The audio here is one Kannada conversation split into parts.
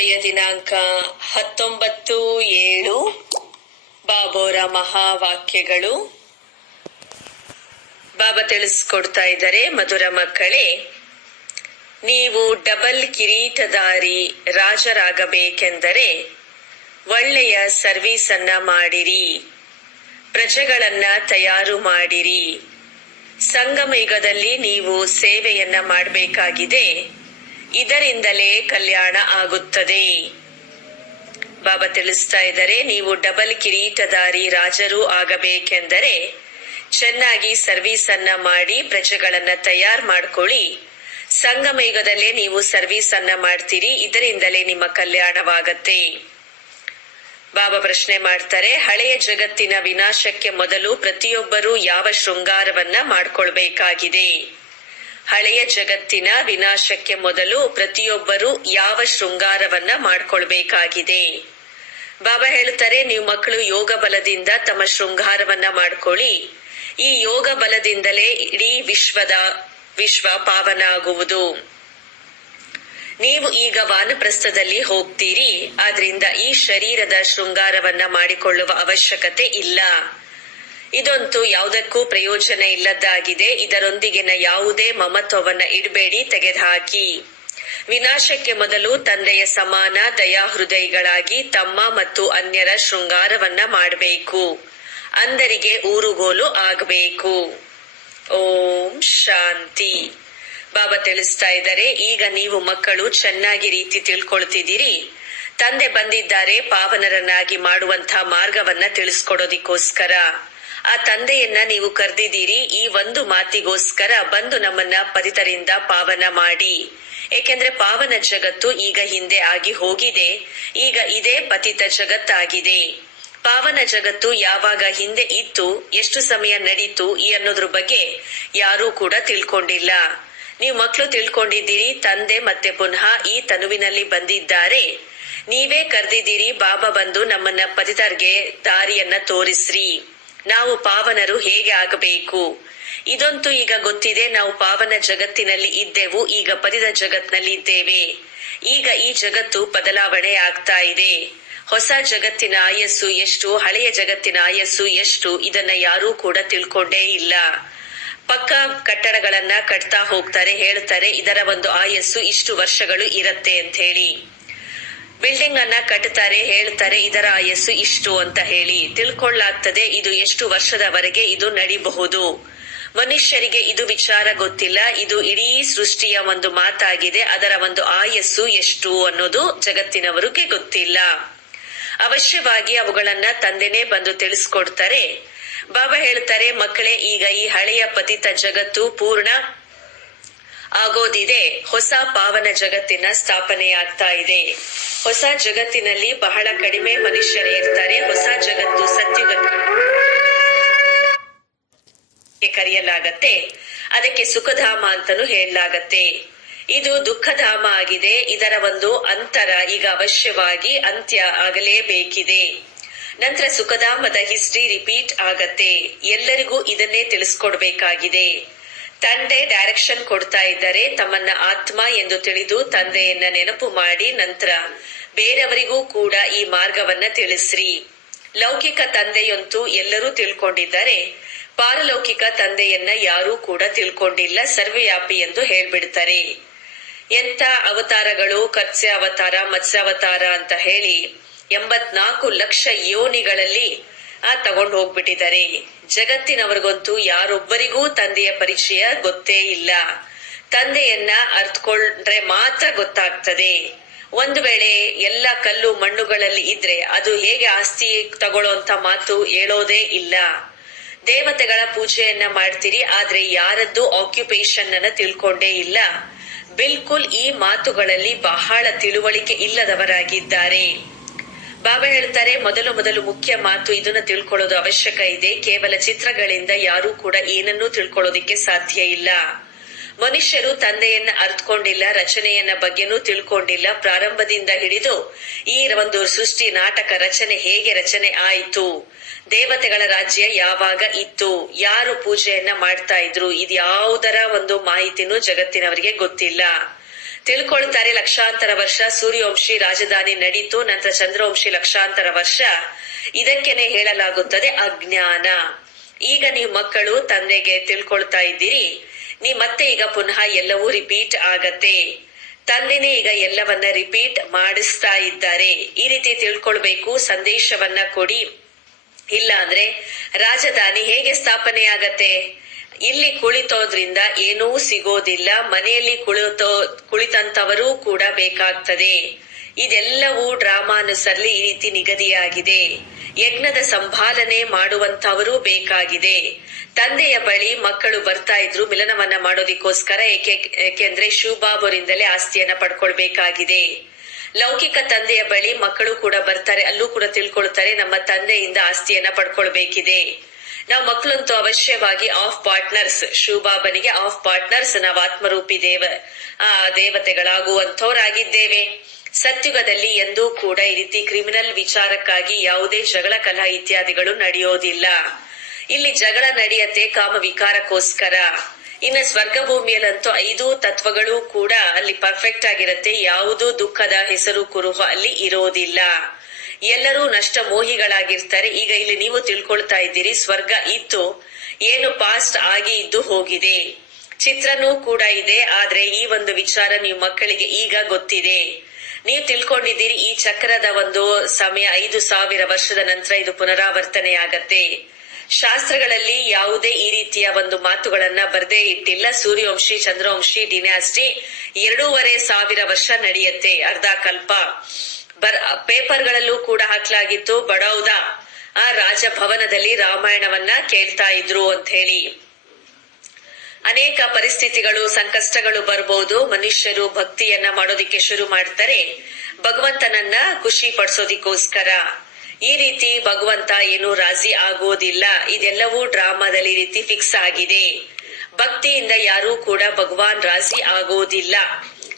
ಒಳ್ಳೆಯ ದಿನಾಂಕ 19/7. ಬಾಬೋರ ಮಹಾವಾಕ್ಯಗಳು. ಬಾಬಾ ತಿಳಿಸ್ಕೊಡ್ತಾ ಇದ್ದಾರೆ, ಮಧುರ ಮಕ್ಕಳೇ, ನೀವು ಡಬಲ್ ಕಿರೀಟಧಾರಿ ರಾಜರಾಗಬೇಕೆಂದರೆ ಒಳ್ಳೆಯ ಸರ್ವೀಸ್ ಅನ್ನ ಮಾಡಿರಿ, ಪ್ರಜೆಗಳನ್ನ ತಯಾರು ಮಾಡಿರಿ. ಸಂಗಮ ಯುಗದಲ್ಲಿ ನೀವು ಸೇವೆಯನ್ನ ಮಾಡಬೇಕಾಗಿದೆ, ಇದರಿಂದಲೇ ಕಲ್ಯಾಣ ಆಗುತ್ತದೆ. ಬಾಬಾ ತಿಳಿಸ್ತಾ ಇದ್ದಾರೆ, ನೀವು ಡಬಲ್ ಕಿರೀಟಧಾರಿ ರಾಜರು ಆಗಬೇಕೆಂದರೆ ಚೆನ್ನಾಗಿ ಸರ್ವೀಸ್ ಅನ್ನ ಮಾಡಿ ಪ್ರಜೆಗಳನ್ನ ತಯಾರು ಮಾಡ್ಕೊಳ್ಳಿ. ಸಂಗಮ ಯುಗದಲ್ಲೇ ನೀವು ಸರ್ವೀಸ್ ಅನ್ನ ಮಾಡ್ತೀರಿ, ಇದರಿಂದಲೇ ನಿಮ್ಮ ಕಲ್ಯಾಣವಾಗತ್ತೆ. ಬಾಬಾ ಪ್ರಶ್ನೆ ಮಾಡ್ತಾರೆ, ಹಳೆಯ ಜಗತ್ತಿನ ವಿನಾಶಕ್ಕೆ ಮೊದಲು ಪ್ರತಿಯೊಬ್ಬರೂ ಯಾವ ಶೃಂಗಾರವನ್ನ ಮಾಡ್ಕೊಳ್ಬೇಕಾಗಿದೆ? ಹಳೆಯ ಜಗತ್ತಿನ ವಿನಾಶಕ್ಕೆ ಮೊದಲು ಪ್ರತಿಯೊಬ್ಬರೂ ಯಾವ ಶೃಂಗಾರವನ್ನ ಮಾಡ್ಕೊಳ್ಬೇಕಾಗಿದೆ? ಬಾಬಾ ಹೇಳ್ತಾರೆ, ನೀವು ಮಕ್ಕಳು ಯೋಗ ಬಲದಿಂದ ತಮ್ಮ ಶೃಂಗಾರವನ್ನ ಮಾಡ್ಕೊಳ್ಳಿ. ಈ ಯೋಗ ಬಲದಿಂದಲೇ ಇಡೀ ವಿಶ್ವ ಪಾವನ ಆಗುವುದು. ನೀವು ಈಗ ವಾನಪ್ರಸ್ಥದಲ್ಲಿ ಹೋಗ್ತೀರಿ, ಆದ್ರಿಂದ ಈ ಶರೀರದ ಶೃಂಗಾರವನ್ನ ಮಾಡಿಕೊಳ್ಳುವ ಅವಶ್ಯಕತೆ ಇಲ್ಲ. ಇದಂತೂ ಯಾವುದಕ್ಕೂ ಪ್ರಯೋಜನ ಇಲ್ಲದ್ದಾಗಿದೆ. ಇದರೊಂದಿಗಿನ ಯಾವುದೇ ಮಮತ್ವವನ್ನ ಇಡಬೇಡಿ, ತೆಗೆದುಹಾಕಿ. ವಿನಾಶಕ್ಕೆ ಮೊದಲು ತಂದೆಯ ಸಮಾನ ದಯಾಹೃದಯಿಗಳಾಗಿ ತಮ್ಮ ಮತ್ತು ಅನ್ಯರ ಶೃಂಗಾರವನ್ನ ಮಾಡಬೇಕು. ಅಂದರಿಗೆ ಊರುಗೋಲು ಆಗಬೇಕು. ಓಂ ಶಾಂತಿ. ಬಾಬಾ ತಿಳಿಸ್ತಾ ಇದ್ದಾರೆ, ಈಗ ನೀವು ಮಕ್ಕಳು ಚೆನ್ನಾಗಿ ರೀತಿ ತಿಳ್ಕೊಳ್ತಿದ್ದೀರಿ. ತಂದೆ ಬಂದಿದ್ದಾರೆ ಪಾವನರನ್ನಾಗಿ ಮಾಡುವಂತ ಮಾರ್ಗವನ್ನ ತಿಳಿಸ್ಕೊಡೋದಿಕ್ಕೋಸ್ಕರ. ಆ ತಂದೆಯನ್ನ ನೀವು ಕರೆದಿದ್ದೀರಿ ಈ ಒಂದು ಮಾತಿಗೋಸ್ಕರ, ಬಂದು ನಮ್ಮನ್ನ ಪತಿತರಿಂದ ಪಾವನ ಮಾಡಿ. ಏಕೆಂದ್ರೆ ಪಾವನ ಜಗತ್ತು ಈಗ ಹಿಂದೆ ಆಗಿ ಹೋಗಿದೆ, ಈಗ ಇದೇ ಪತಿತ ಜಗತ್ತಾಗಿದೆ. ಪಾವನ ಜಗತ್ತು ಯಾವಾಗ ಹಿಂದೆ ಇತ್ತು, ಎಷ್ಟು ಸಮಯ ನಡೀತು ಅನ್ನೋದ್ರ ಬಗ್ಗೆ ಯಾರೂ ಕೂಡ ತಿಳ್ಕೊಂಡಿಲ್ಲ. ನೀವು ಮಕ್ಕಳು ತಿಳ್ಕೊಂಡಿದ್ದೀರಿ, ತಂದೆ ಮತ್ತೆ ಪುನಃ ಈ ತನುವಿನಲ್ಲಿ ಬಂದಿದ್ದಾರೆ. ನೀವೇ ಕರೆದಿದ್ದೀರಿ, ಬಾಬಾ ಬಂದು ನಮ್ಮನ್ನ ಪತಿತರ್ಗೆ ದಾರಿಯನ್ನ ತೋರಿಸ್ರಿ, ನಾವು ಪಾವನರು ಹೇಗೆ ಆಗಬೇಕು. ಇದಂತೂ ಈಗ ಗೊತ್ತಿದೆ, ನಾವು ಪಾವನ ಜಗತ್ತಿನಲ್ಲಿ ಇದ್ದೆವು, ಈಗ ಪತಿತ ಜಗತ್ನಲ್ಲಿ ಇದ್ದೇವೆ. ಈಗ ಈ ಜಗತ್ತು ಬದಲಾವಣೆ ಆಗ್ತಾ ಇದೆ. ಹೊಸ ಜಗತ್ತಿನ ಆಯಸ್ಸು ಎಷ್ಟು, ಹಳೆಯ ಜಗತ್ತಿನ ಆಯಸ್ಸು ಎಷ್ಟು, ಇದನ್ನ ಯಾರೂ ಕೂಡ ತಿಳ್ಕೊಂಡೇ ಇಲ್ಲ. ಪಕ್ಕ ಕಟ್ಟಡಗಳನ್ನ ಕಟ್ತಾ ಹೋಗ್ತಾರೆ, ಹೇಳ್ತಾರೆ ಇದರ ಒಂದು ಆಯಸ್ಸು ಇಷ್ಟು ವರ್ಷಗಳು ಇರತ್ತೆ ಅಂತ ಹೇಳಿ. ಬಿಲ್ಡಿಂಗ್ ಅನ್ನ ಕಟ್ತಾರೆ, ಹೇಳ್ತಾರೆ ಇದರ ಆಯಸ್ಸು ಇಷ್ಟು ಅಂತ ಹೇಳಿ. ತಿಳ್ಕೊಳ್ಳಾಗ್ತದೆ ಇದು ಎಷ್ಟು ವರ್ಷದವರೆಗೆ ಇದು ನಡಿಬಹುದು. ಮನುಷ್ಯರಿಗೆ ಇದು ವಿಚಾರ ಗೊತ್ತಿಲ್ಲ. ಇದು ಇಡೀ ಸೃಷ್ಟಿಯ ಒಂದು ಮಾತಾಗಿದೆ, ಅದರ ಒಂದು ಆಯಸ್ಸು ಎಷ್ಟು ಅನ್ನೋದು ಜಗತ್ತಿನವರಿಗೆ ಗೊತ್ತಿಲ್ಲ. ಅವಶ್ಯವಾಗಿ ಅವುಗಳನ್ನ ತಂದೆನೇ ಬಂದು ತಿಳಿಸ್ಕೊಡ್ತಾರೆ. ಬಾಬಾ ಹೇಳ್ತಾರೆ, ಮಕ್ಕಳೇ, ಈಗ ಈ ಹಳೆಯ ಪತಿತ ಜಗತ್ತು ಪೂರ್ಣ ಆಗೋದಿದೆ, ಹೊಸ ಪಾವನ ಜಗತ್ತಿನ ಸ್ಥಾಪನೆ ಆಗ್ತಾ ಇದೆ. ಹೊಸ ಜಗತ್ತಿನಲ್ಲಿ ಬಹಳ ಕಡಿಮೆ ಮನುಷ್ಯರೇ ಇರ್ತಾರೆ. ಹೊಸ ಜಗತ್ತು ಸತ್ಯುಗ ಕರೆಯಲಾಗತ್ತೆ, ಅದಕ್ಕೆ ಸುಖಧಾಮ ಅಂತಾನೂ ಹೇಳಲಾಗತ್ತೆ. ಇದು ದುಃಖಧಾಮ ಆಗಿದೆ. ಇದರ ಒಂದು ಅಂತರ ಈಗ ಅವಶ್ಯವಾಗಿ ಅಂತ್ಯ ಆಗಲೇಬೇಕಿದೆ. ನಂತರ ಸುಖಧಾಮದ ಹಿಸ್ಟ್ರಿ ರಿಪೀಟ್ ಆಗತ್ತೆ. ಎಲ್ಲರಿಗೂ ಇದನ್ನೇ ತಿಳಿಸ್ಕೊಡ್ಬೇಕಾಗಿದೆ. ತಂದೆ ಡೈರೆಕ್ಷನ್ ಕೊಡ್ತಾ ಇದ್ದಾರೆ, ತಮ್ಮನ್ನ ಆತ್ಮ ಎಂದು ತಿಳಿದು ತಂದೆಯನ್ನ ನೆನಪು ಮಾಡಿ ನಂತರ ಬೇರೆಯವರಿಗೂ ಕೂಡ ಈ ಮಾರ್ಗವನ್ನ ತಿಳಿಸ್ರಿ. ಲೌಕಿಕ ತಂದೆಯಂತೂ ಎಲ್ಲರೂ ತಿಳ್ಕೊಂಡಿದ್ದಾರೆ, ಪಾರಲೌಕಿಕ ತಂದೆಯನ್ನ ಯಾರೂ ಕೂಡ ತಿಳ್ಕೊಂಡಿಲ್ಲ. ಸರ್ವವ್ಯಾಪಿ ಎಂದು ಹೇಳ್ಬಿಡ್ತಾರೆ. ಎಂತ ಅವತಾರಗಳು, ಕತ್ಸ್ಯ ಅವತಾರ, ಮತ್ಸ್ಯ ಅವತಾರ ಅಂತ ಹೇಳಿ 84 ಲಕ್ಷ ಯೋನಿಗಳಲ್ಲಿ ತಗೊಂಡು ಹೋಗ್ಬಿಟ್ಟಿದ್ದಾರೆ. ಜಗತ್ತಿನವರಿಗಂತೂ ಯಾರೊಬ್ಬರಿಗೂ ತಂದೆಯ ಪರಿಚಯ ಗೊತ್ತೇ ಇಲ್ಲ. ತಂದೆಯನ್ನ ಅರ್ಥಕೊಂಡ್ರೆ ಮಾತ್ರ ಗೊತ್ತಾಗ್ತದೆ. ಒಂದು ವೇಳೆ ಎಲ್ಲ ಕಲ್ಲು ಮಣ್ಣುಗಳಲ್ಲಿ ಇದ್ರೆ ಅದು ಹೇಗೆ ಆಸ್ತಿ ತಗೊಳ್ಳೋಂತ ಮಾತು ಹೇಳೋದೇ ಇಲ್ಲ. ದೇವತೆಗಳ ಪೂಜೆಯನ್ನ ಮಾಡ್ತೀರಿ, ಆದ್ರೆ ಯಾರದ್ದು ಆಕ್ಯುಪೇಷನ್ ಅನ್ನ ತಿಳ್ಕೊಂಡೇ ಇಲ್ಲ. ಬಿಲ್ಕುಲ್ ಈ ಮಾತುಗಳಲ್ಲಿ ಬಹಳ ತಿಳುವಳಿಕೆ ಇಲ್ಲದವರಾಗಿದ್ದಾರೆ. ಬಾಬಾ ಹೇಳ್ತಾರೆ, ಮೊದಲು ಮುಖ್ಯ ಮಾತು ಇದನ್ನ ತಿಳ್ಕೊಳ್ಳೋದು ಅವಶ್ಯಕ ಇದೆ. ಕೇವಲ ಚಿತ್ರಗಳಿಂದ ಯಾರೂ ಕೂಡ ಏನನ್ನೂ ತಿಳ್ಕೊಳ್ಳೋದಿಕ್ಕೆ ಸಾಧ್ಯ ಇಲ್ಲ. ಮನುಷ್ಯರು ತಂದೆಯನ್ನ ಅರ್ಥಕೊಂಡಿಲ್ಲ, ರಚನೆಯನ್ನ ಬಗ್ಗೆನೂ ತಿಳ್ಕೊಂಡಿಲ್ಲ. ಪ್ರಾರಂಭದಿಂದ ಹಿಡಿದು ಈ ಒಂದು ಸೃಷ್ಟಿ ನಾಟಕ ರಚನೆ ಹೇಗೆ ರಚನೆ ಆಯಿತು, ದೇವತೆಗಳ ರಾಜ್ಯ ಯಾವಾಗ ಇತ್ತು, ಯಾರು ಪೂಜೆಯನ್ನ ಮಾಡ್ತಾ ಇದ್ರು, ಇದ್ಯಾವುದರ ಒಂದು ಮಾಹಿತಿನೂ ಜಗತ್ತಿನವರಿಗೆ ಗೊತ್ತಿಲ್ಲ. ತಿಳ್ಕೊಳ್ತಾರೆ ಲಕ್ಷಾಂತರ ವರ್ಷ ಸೂರ್ಯವಂಶಿ ರಾಜಧಾನಿ ನಡೀತು, ನಂತರ ಚಂದ್ರವಂಶಿ ಲಕ್ಷಾಂತರ ವರ್ಷ. ಇದಕ್ಕೇನೆ ಹೇಳಲಾಗುತ್ತದೆ ಅಜ್ಞಾನ. ಈಗ ನೀವು ಮಕ್ಕಳು ತಂದೆಗೆ ತಿಳ್ಕೊಳ್ತಾ ಇದ್ದೀರಿ, ನೀ ಮತ್ತೆ ಈಗ ಪುನಃ ಎಲ್ಲವೂ ರಿಪೀಟ್ ಆಗತ್ತೆ. ತಂದೆನೇ ಈಗ ಎಲ್ಲವನ್ನ ರಿಪೀಟ್ ಮಾಡಿಸ್ತಾ ಇದ್ದಾರೆ. ಈ ರೀತಿ ತಿಳ್ಕೊಳ್ಬೇಕು, ಸಂದೇಶವನ್ನ ಕೊಡಿ. ಇಲ್ಲ ಅಂದ್ರೆ ರಾಜಧಾನಿ ಹೇಗೆ ಸ್ಥಾಪನೆ ಆಗತ್ತೆ? ಇಲ್ಲಿ ಕುಳಿತೋದ್ರಿಂದ ಏನೂ ಸಿಗೋದಿಲ್ಲ. ಮನೆಯಲ್ಲಿ ಕುಳಿತಂತವರೂ ಕೂಡ ಬೇಕಾಗ್ತದೆ. ಇದೆಲ್ಲವೂ ಡ್ರಾಮಾನುಸರಲ್ಲಿ ಈ ರೀತಿ ನಿಗದಿಯಾಗಿದೆ. ಯಜ್ಞದ ಸಂಭಾಲನೆ ಮಾಡುವಂತವರು ಬೇಕಾಗಿದೆ. ತಂದೆಯ ಬಳಿ ಮಕ್ಕಳು ಬರ್ತಾ ಇದ್ರು ಮಿಲನವನ್ನ ಮಾಡೋದಿಕ್ಕೋಸ್ಕರ. ಏಕೆಂದ್ರೆ ಶಿವಬಾಬುರಿಂದಲೇ ಆಸ್ತಿಯನ್ನ ಪಡ್ಕೊಳ್ಬೇಕಾಗಿದೆ. ಲೌಕಿಕ ತಂದೆಯ ಬಳಿ ಮಕ್ಕಳು ಕೂಡ ಬರ್ತಾರೆ, ಅಲ್ಲೂ ಕೂಡ ತಿಳ್ಕೊಳ್ತಾರೆ ನಮ್ಮ ತಂದೆಯಿಂದ ಆಸ್ತಿಯನ್ನ ಪಡ್ಕೊಳ್ಬೇಕಿದೆ. ನಾವು ಮಕ್ಕಳಂತೂ ಅವಶ್ಯವಾಗಿ ಆಫ್ ಪಾರ್ಟ್ನರ್ಸ್, ಶಿವಬಾಬನಿಗೆ ಆಫ್ ಪಾರ್ಟ್ನರ್ಸ್. ನಾವು ಆತ್ಮರೂಪಿ ದೇವತೆಗಳಾಗುವಂತವರಾಗಿದ್ದೇವೆ. ಸತ್ಯುಗದಲ್ಲಿ ಎಂದೂ ಕೂಡ ಈ ರೀತಿ ಕ್ರಿಮಿನಲ್ ವಿಚಾರಕ್ಕಾಗಿ ಯಾವುದೇ ಜಗಳ ಕಲಹ ಇತ್ಯಾದಿಗಳು ನಡೆಯೋದಿಲ್ಲ. ಇಲ್ಲಿ ಜಗಳ ನಡೆಯತ್ತೆ ಕಾಮ ವಿಕಾರಕ್ಕೋಸ್ಕರ. ಇನ್ನು ಸ್ವರ್ಗ ಭೂಮಿಯಲ್ಲಂತೂ 5 ತತ್ವಗಳು ಕೂಡ ಅಲ್ಲಿ ಪರ್ಫೆಕ್ಟ್ ಆಗಿರತ್ತೆ. ಯಾವುದೂ ದುಃಖದ ಹೆಸರು ಕುರುಹ ಅಲ್ಲಿ ಇರೋದಿಲ್ಲ. ಎಲ್ಲರೂ ನಷ್ಟ ಮೋಹಿಗಳಾಗಿರ್ತಾರೆ. ಈಗ ಇಲ್ಲಿ ನೀವು ತಿಳ್ಕೊಳ್ತಾ ಇದ್ದೀರಿ ಸ್ವರ್ಗ ಇತ್ತು, ಏನು ಪಾಸ್ಟ್ ಆಗಿ ಇದ್ದು ಹೋಗಿದೆ. ಚಿತ್ರನೂ ಕೂಡ ಇದೆ. ಆದ್ರೆ ಈ ಒಂದು ವಿಚಾರ ನೀವು ಮಕ್ಕಳಿಗೆ ಈಗ ಗೊತ್ತಿದೆ. ನೀವು ತಿಳ್ಕೊಂಡಿದ್ದೀರಿ ಈ ಚಕ್ರದ ಒಂದು ಸಮಯ 5000 ವರ್ಷದ ನಂತರ ಇದು ಪುನರಾವರ್ತನೆ ಆಗತ್ತೆ. ಶಾಸ್ತ್ರಗಳಲ್ಲಿ ಯಾವುದೇ ಈ ರೀತಿಯ ಒಂದು ಮಾತುಗಳನ್ನ ಬರ್ದೇ ಇಟ್ಟಿಲ್ಲ. ಸೂರ್ಯವಂಶಿ ಚಂದ್ರವಂಶಿ ಡಿನಾಸ್ಟಿ 2500 ವರ್ಷ ನಡೆಯುತ್ತೆ, ಅರ್ಧ ಕಲ್ಪ. ಪೇಪರ್ಗಳಲ್ಲೂ ಕೂಡ ಹಾಕ್ಲಾಗಿತ್ತು, ಬಡೌದ ಆ ರಾಜಭವನದಲ್ಲಿ ರಾಮಾಯಣವನ್ನ ಕೇಳ್ತಾ ಇದ್ರು ಅಂತ ಹೇಳಿ. ಅನೇಕ ಪರಿಸ್ಥಿತಿಗಳು ಸಂಕಷ್ಟಗಳು ಬರ್ಬೋದು. ಮನುಷ್ಯರು ಭಕ್ತಿಯನ್ನ ಮಾಡೋದಿಕ್ಕೆ ಶುರು ಮಾಡ್ತಾರೆ ಭಗವಂತನನ್ನ ಖುಷಿ ಪಡಿಸೋದಿಕ್ಕೋಸ್ಕರ. ಈ ರೀತಿ ಭಗವಂತ ಏನು ರಾಜಿ ಆಗೋದಿಲ್ಲ. ಇದೆಲ್ಲವೂ ಡ್ರಾಮಾದಲ್ಲಿ ರೀತಿ ಫಿಕ್ಸ್ ಆಗಿದೆ. ಭಕ್ತಿಯಿಂದ ಯಾರೂ ಕೂಡ ಭಗವಾನ್ ರಾಜಿ ಆಗೋದಿಲ್ಲ.